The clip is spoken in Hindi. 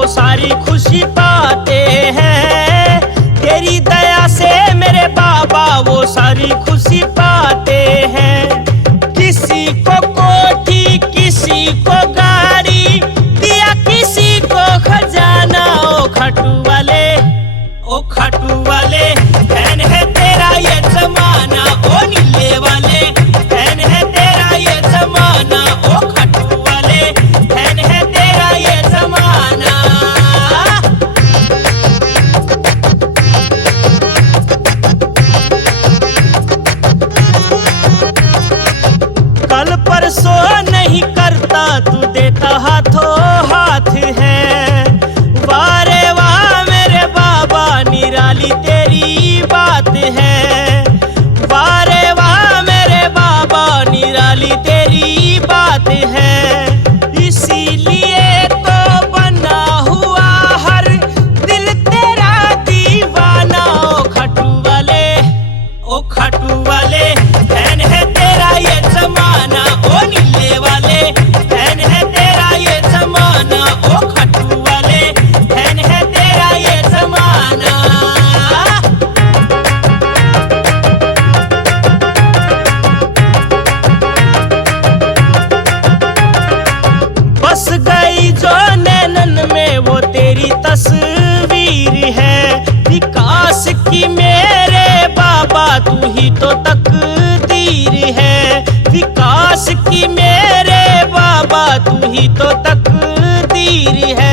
वो सारी खुशी पाते हैं। तेरी दया से मेरे बाबा वो सारी खुशी पाते हैं। किसी को कोठी, किसी को गाड़ी दिया, किसी को खजाना। ओ खाटू वाले, ओ खाटू वाले, धन है तेरा ये जमाना। ओ नीले वाले, धन है तेरा ये जमाना। ओ खाटू वाले, धन है तेरा ये जमाना। कल परसों नहीं करता, तू देता हाथों हाथ है। वारे वाह मेरे बाबा, निराली तेरी बात है। वारे वाह मेरे बाबा, निराली तेरी बात है। इसीलिए तो बना हुआ हर दिल तेरा दीवाना। ओ खाटू वाले, ओ खाटू वाले, धन है तेरा ये जमाना। ओ नीले वाले, धन है तेरा ये जमाना। ओ खाटू वाले, धन है तेरा ये जमाना। बस गई जो नैनन में वो तेरी तस्वीर है। विकास की मेरे बाबा तू ही तो तकदीर है। विकास की मेरे बाबा तू ही तो तकदीर है।